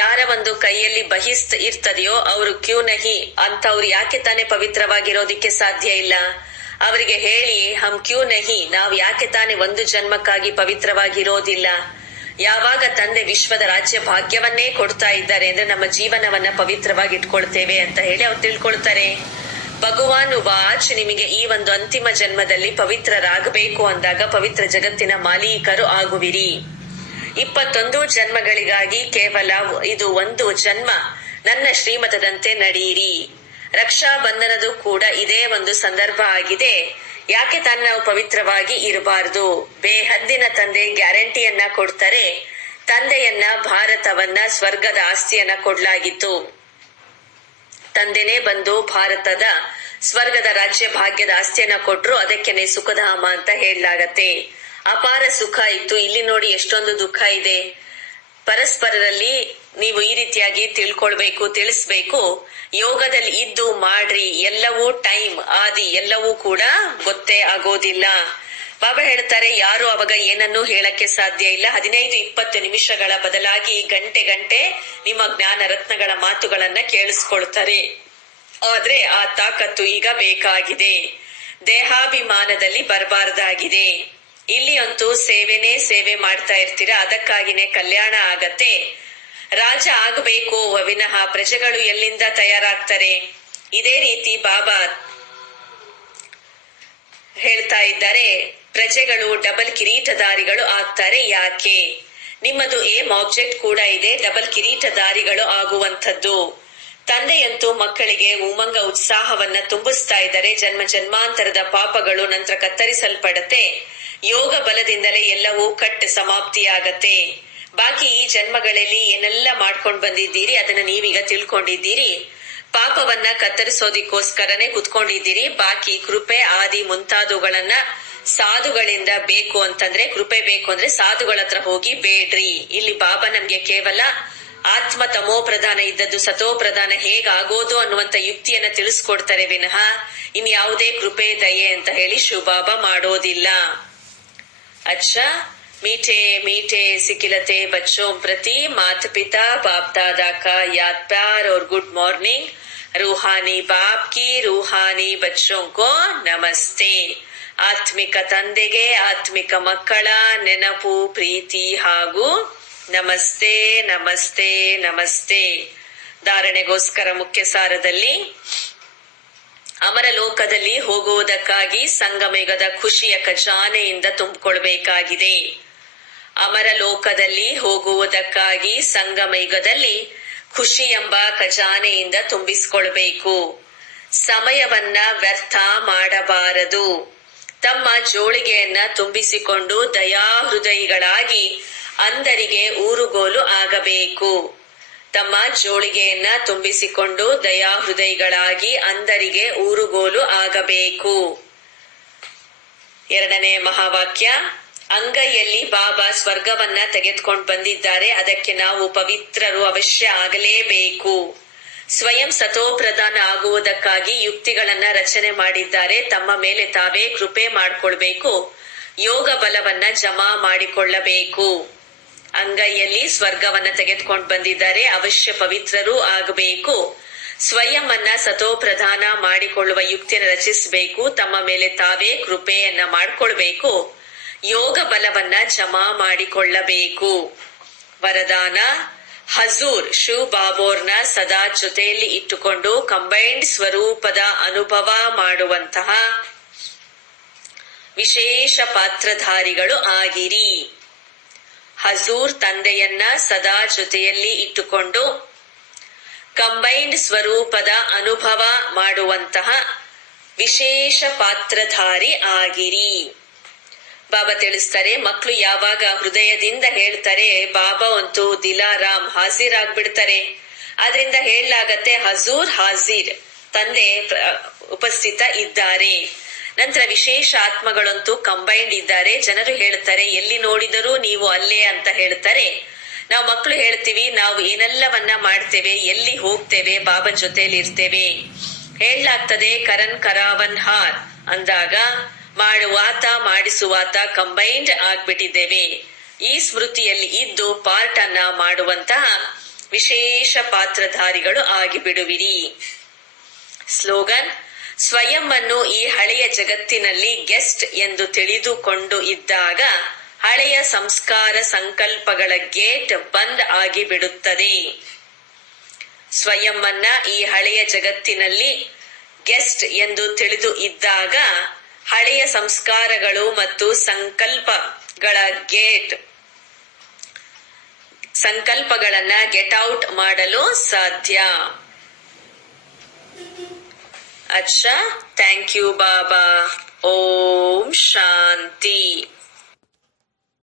ಯಾರ ಒಂದು ಕೈಯಲ್ಲಿ ಬಹಿಸ್ತ್ ಇರ್ತದೆಯೋ ಅವರು ಕ್ಯೂ ನಹಿ ಅಂತವ್ರು ಯಾಕೆ ತಾನೇ ಪವಿತ್ರವಾಗಿರೋದಿಕ್ಕೆ ಸಾಧ್ಯ ಇಲ್ಲ. ಅವರಿಗೆ ಹೇಳಿ ಹಮ್ ಕ್ಯೂ ನಹಿ, ನಾವು ಯಾಕೆ ತಾನೇ ಒಂದು ಜನ್ಮಕ್ಕಾಗಿ ಪವಿತ್ರವಾಗಿರೋದಿಲ್ಲ. ಯಾವಾಗ ತಂದೆ ವಿಶ್ವದ ರಾಜ್ಯ ಭಾಗ್ಯವನ್ನೇ ಕೊಡ್ತಾ ಇದ್ದಾರೆ ಅಂದ್ರೆ ನಮ್ಮ ಜೀವನವನ್ನ ಪವಿತ್ರವಾಗಿ ಇಟ್ಕೊಳ್ತೇವೆ ಅಂತ ಹೇಳಿ ಅವ್ರು ತಿಳ್ಕೊಳ್ತಾರೆ. ಭಗವಾನ್ ವಾಚ್, ನಿಮಗೆ ಈ ಒಂದು ಅಂತಿಮ ಜನ್ಮದಲ್ಲಿ ಪವಿತ್ರರಾಗಬೇಕು ಅಂದಾಗ ಪವಿತ್ರ ಜಗತ್ತಿನ ಮಾಲೀಕರು ಆಗುವಿರಿ. 21 ಜನ್ಮಗಳಿಗಾಗಿ ಕೇವಲ ಇದು ಒಂದು ಜನ್ಮ ನನ್ನ ಶ್ರೀಮತದಂತೆ ನಡೆಯಿರಿ. ರಕ್ಷಾ ಬಂಧನದು ಕೂಡ ಇದೇ ಒಂದು ಸಂದರ್ಭ ಆಗಿದೆ. ಯಾಕೆ ತಾನು ನಾವು ಪವಿತ್ರವಾಗಿ ಇರಬಾರ್ದು. ಬೇಹದ್ದಿನ ತಂದೆ ಗ್ಯಾರಂಟಿಯನ್ನ ಕೊಡ್ತಾರೆ. ತಂದೆಯನ್ನ ಭಾರತವನ್ನ ಸ್ವರ್ಗದ ಆಸ್ತಿಯನ್ನ ಕೊಡ್ಲಾಗಿತ್ತು. ತಂದೆನೇ ಬಂದು ಭಾರತದ ಸ್ವರ್ಗದ ರಾಜ್ಯ ಭಾಗ್ಯದ ಆಸ್ತಿಯನ್ನ ಕೊಟ್ರು. ಅದಕ್ಕೆನೆ ಸುಖಧಾಮ ಅಂತ ಹೇಳಲಾಗತ್ತೆ. ಅಪಾರ ಸುಖ ಇತ್ತು. ಇಲ್ಲಿ ನೋಡಿ ಎಷ್ಟೊಂದು ದುಃಖ ಇದೆ. ಪರಸ್ಪರರಲ್ಲಿ ನೀವು ಈ ರೀತಿಯಾಗಿ ತಿಳ್ಕೊಳ್ಬೇಕು, ತಿಳಿಸ್ಬೇಕು. ಯೋಗದಲ್ಲಿ ಇದ್ದು ಮಾಡ್ರಿ. ಎಲ್ಲವೂ ಟೈಮ್ ಆದಿ ಎಲ್ಲವೂ ಕೂಡ ಗೊತ್ತೇ ಆಗೋದಿಲ್ಲ. ಬಾಬಾ ಹೇಳ್ತಾರೆ ಯಾರು ಅವಾಗ ಏನನ್ನೂ ಹೇಳಕ್ಕೆ ಸಾಧ್ಯ ಇಲ್ಲ. 15-20 ನಿಮಿಷಗಳ ಬದಲಾಗಿ ಗಂಟೆ ನಿಮ್ಮ ಜ್ಞಾನ ರತ್ನಗಳ ಮಾತುಗಳನ್ನ ಕೇಳಿಸ್ಕೊಳ್ತಾರೆ. ಆದ್ರೆ ಆ ತಾಕತ್ತು ಈಗ ಬೇಕಾಗಿದೆ. ದೇಹಾಭಿಮಾನದಲ್ಲಿ ಬರಬಾರ್ದಾಗಿದೆ. ಇಲ್ಲಿ ಅಂತೂ ಸೇವೆ ಮಾಡ್ತಾ ಇರ್ತೀರಾ, ಅದಕ್ಕಾಗಿನೇ ಕಲ್ಯಾಣ ಆಗತ್ತೆ. ರಾಜ ಆಗಬೇಕು ವಿನಃ ಪ್ರಜೆಗಳು ಎಲ್ಲಿಂದ ತಯಾರಾಗ್ತಾರೆ. ಇದೇ ರೀತಿ ಬಾಬಾ ಹೇಳ್ತಾ ಇದ್ದಾರೆ ಪ್ರಜೆಗಳು ಡಬಲ್ ಕಿರೀಟಧಾರಿಗಳು ಆಗ್ತಾರೆ. ಯಾಕೆ? ನಿಮ್ಮದು ಏಮ್ ಆಬ್ಜೆಕ್ಟ್ ಕೂಡ ಇದೆ, ಡಬಲ್ ಕಿರೀಟಧಾರಿಗಳು ಆಗುವಂಥದ್ದು. ತಂದೆಯಂತೂ ಮಕ್ಕಳಿಗೆ ಉಮಂಗ ಉತ್ಸಾಹವನ್ನ ತುಂಬಿಸ್ತಾ ಇದ್ದಾರೆ. ಜನ್ಮ ಜನ್ಮಾಂತರದ ಪಾಪಗಳು ನಂತರ ಕತ್ತರಿಸಲ್ಪಡತ್ತೆ. ಯೋಗ ಬಲದಿಂದಲೇ ಎಲ್ಲವೂ ಸಮಾಪ್ತಿಯಾಗತ್ತೆ. ಬಾಕಿ ಈ ಜನ್ಮಗಳಲ್ಲಿ ಏನೆಲ್ಲ ಮಾಡ್ಕೊಂಡ್ ಬಂದಿದ್ದೀರಿ ಅದನ್ನ ನೀವೀಗ ತಿಳ್ಕೊಂಡಿದ್ದೀರಿ. ಪಾಪವನ್ನ ಕತ್ತರಿಸೋದಿಕ್ಕೋಸ್ಕರನೇ ಕುತ್ಕೊಂಡಿದ್ದೀರಿ. ಬಾಕಿ ಕೃಪೆ ಆದಿ ಮುಂತಾದವುಗಳನ್ನ ಸಾಧುಗಳಿಂದ ಬೇಕು ಅಂತಂದ್ರೆ, ಕೃಪೆ ಬೇಕು ಅಂದ್ರೆ ಸಾಧುಗಳ ಹತ್ರ ಹೋಗಿ ಬೇಡ್ರಿ. ಇಲ್ಲಿ ಬಾಬಾ ನಮ್ಗೆ ಕೇವಲ ಆತ್ಮ ತಮೋ ಪ್ರಧಾನ ಇದ್ದದ್ದು ಸತೋ ಪ್ರಧಾನ ಹೇಗಾಗೋದು ಅನ್ನುವಂತ ಯುಕ್ತಿಯನ್ನ ತಿಳಿಸ್ಕೊಡ್ತಾರೆ ವಿನಃ ಇನ್ ಯಾವುದೇ ಕೃಪೆ ದಯೆ ಅಂತ ಹೇಳಿ ಶಿವಬಾಬಾ ಮಾಡೋದಿಲ್ಲ. अच्छा मीठे मीठे सिकिलते बच्चों प्रति माता पिता बाप दादा का याद प्यार और गुड मॉर्निंग. रूहानी बाप की रूहानी बच्चों को नमस्ते. ಆತ್ಮಿಕ ತಂದೆಗೆ ಆತ್ಮಿಕ ಮಕ್ಕಳ ನೆನಪು ಪ್ರೀತಿ ಹಾಗೂ ನಮಸ್ತೆ ನಮಸ್ತೆ ನಮಸ್ತೆ. ಧಾರಣೆಗೋಸ್ಕರ ಮುಖ್ಯ ಸಾರದಲ್ಲಿ ಅಮರ ಲೋಕದಲ್ಲಿ ಹೋಗುವುದಕ್ಕಾಗಿ ಸಂಗಮೇಗದ ಖುಷಿಯ ಖಜಾನೆಯಿಂದ ತುಂಬಿಕೊಳ್ಬೇಕಾಗಿದೆ. ಅಮರ ಲೋಕದಲ್ಲಿ ಹೋಗುವುದಕ್ಕಾಗಿ ಸಂಗಮೇಗದಲ್ಲಿ ಖುಷಿ ಎಂಬ ಖಜಾನೆಯಿಂದ ತುಂಬಿಸಿಕೊಳ್ಬೇಕು. ಸಮಯವನ್ನ ವ್ಯರ್ಥ ಮಾಡಬಾರದು. ತಮ್ಮ ಜೋಳಿಗೆಯನ್ನ ತುಂಬಿಸಿಕೊಂಡು ದಯಾಹೃದಯಿಗಳಾಗಿ ಅಂಧರಿಗೆ ಊರುಗೋಲು ಆಗಬೇಕು. ತಮ್ಮ ಜೋಳಿಗೆಯನ್ನ ತುಂಬಿಸಿಕೊಂಡು ದಯಾಹೃದಯಿಗಳಾಗಿ ಅಂಧರಿಗೆ ಊರುಗೋಲು ಆಗಬೇಕು. 2ನೇ ಮಹಾವಾಕ್ಯ, ಅಂಗೈಯಲ್ಲಿ ಬಾಬಾ ಸ್ವರ್ಗವನ್ನ ತೆಗೆದುಕೊಂಡು ಬಂದಿದ್ದಾರೆ, ಅದಕ್ಕೆ ನಾವು ಪವಿತ್ರರು ಅವಶ್ಯ ಆಗಲೇಬೇಕು. ಸ್ವಯಂ ಸತೋಪ್ರಧಾನ ಆಗುವುದಕ್ಕಾಗಿ ಯುಕ್ತಿಗಳನ್ನ ರಚನೆ ಮಾಡಿದ್ದಾರೆ. ತಮ್ಮ ಮೇಲೆ ತಾವೇ ಕೃಪೆ ಮಾಡಿಕೊಳ್ಬೇಕು, ಯೋಗ ಬಲವನ್ನ ಜಮಾ ಮಾಡಿಕೊಳ್ಳಬೇಕು. ಅಂಗೈಯಲ್ಲಿ ಸ್ವರ್ಗವನ್ನ ತೆಗೆದುಕೊಂಡು ಬಂದಿದ್ದಾರೆ, ಅವಶ್ಯ ಪವಿತ್ರರು ಆಗಬೇಕು. ಸ್ವಯಂ ಅನ್ನ ಸತೋಪ್ರಧಾನ ಮಾಡಿಕೊಳ್ಳುವ ಯುಕ್ತಿಯನ್ನು ರಚಿಸಬೇಕು. ತಮ್ಮ ಮೇಲೆ ತಾವೇ ಕೃಪೆಯನ್ನ ಮಾಡಿಕೊಳ್ಬೇಕು, ಯೋಗ ಬಲವನ್ನ ಜಮಾ ಮಾಡಿಕೊಳ್ಳಬೇಕು. ವರದಾನ: ಹಜೂರ್ ಶಿವ್ ಬಾಬೋರ್ನ ಸದಾ ಜೊತೆಯಲ್ಲಿ ಇಟ್ಟುಕೊಂಡು ಕಂಬೈನ್ಡ್ ಸ್ವರೂಪದ ಅನುಭವ ಮಾಡುವಂತಹ ವಿಶೇಷ ಪಾತ್ರಧಾರಿಗಳು ಆಗಿರಿ. ಹಜೂರ್ ತಂದೆಯನ್ನ ಸದಾ ಜೊತೆಯಲ್ಲಿ ಇಟ್ಟುಕೊಂಡು ಕಂಬೈನ್ಡ್ ಸ್ವರೂಪದ ಅನುಭವ ಮಾಡುವಂತಹ ವಿಶೇಷ ಪಾತ್ರಧಾರಿ ಆಗಿರಿ. ಬಾಬಾ ತಿಳಿಸ್ತಾರೆ, ಮಕ್ಕಳು ಯಾವಾಗ ಹೃದಯದಿಂದ ಹೇಳ್ತಾರೆ ಬಾಬಾ ಅಂತೂ ದಿಲಾರಾಮ್ ಹಾಜೀರ್ ಆಗ್ಬಿಡ್ತಾರೆ. ಆದ್ರಿಂದ ಹೇಳಲಾಗತ್ತೆ ಹಜೂರ್ ಹಾಜೀರ್, ತಂದೆ ಉಪಸ್ಥಿತ ಇದ್ದಾರೆ. ನಂತರ ವಿಶೇಷ ಆತ್ಮಗಳಂತೂ ಕಂಬೈನ್ಡ್ ಇದ್ದಾರೆ. ಜನರು ಹೇಳ್ತಾರೆ ಎಲ್ಲಿ ನೋಡಿದರೂ ನೀವು ಅಲ್ಲೇ ಅಂತ ಹೇಳ್ತಾರೆ. ನಾವು ಮಕ್ಕಳು ಹೇಳ್ತೀವಿ ನಾವು ಏನೆಲ್ಲವನ್ನ ಮಾಡ್ತೇವೆ, ಎಲ್ಲಿ ಹೋಗ್ತೇವೆ, ಬಾಬನ್ ಜೊತೆಯಲ್ಲಿ ಇರ್ತೇವೆ. ಹೇಳಲಾಗ್ತದೆ ಕರನ್ ಕರಾವನ್ ಹಾರ್ ಅಂದಾಗ ಮಾಡುವಾತ ಮಾಡಿಸುವಾತ ಕಂಬೈನ್ಡ್ ಆಗ್ಬಿಟ್ಟಿದ್ದೇವೆ. ಈ ಸ್ಮೃತಿಯಲ್ಲಿ ಇದ್ದು ಪಾರ್ಟ್ ಅನ್ನ ಮಾಡುವಂತಹ ವಿಶೇಷ ಪಾತ್ರಧಾರಿಗಳು ಆಗಿಬಿಡುವಿರಿ. ಸ್ಲೋಗನ್: ಸ್ವಯಂ ಅನ್ನು ಈ ಹಳೆಯ ಜಗತ್ತಿನಲ್ಲಿ ಗೆಸ್ಟ್ ಎಂದು ತಿಳಿದುಕೊಂಡು ಇದ್ದಾಗ ಹಳೆಯ ಸಂಸ್ಕಾರ ಸಂಕಲ್ಪಗಳ ಗೇಟ್ ಬಂದ್ ಆಗಿಬಿಡುತ್ತದೆ. ಸ್ವಯಂ ಅನ್ನ ಈ ಹಳೆಯ ಜಗತ್ತಿನಲ್ಲಿ ಗೆಸ್ಟ್ ಎಂದು ತಿಳಿದು ಇದ್ದಾಗ ಹಳೆಯ ಸಂಸ್ಕಾರಗಳು ಮತ್ತು ಸಂಕಲ್ಪಗಳನ್ನ ಗೆಟ್ ಔಟ್ ಮಾಡಲು ಸಾಧ್ಯ. ಅಚ್ಚಾ, ಥ್ಯಾಂಕ್ ಯು ಬಾಬಾ. ಓಂ ಶಾಂತಿ.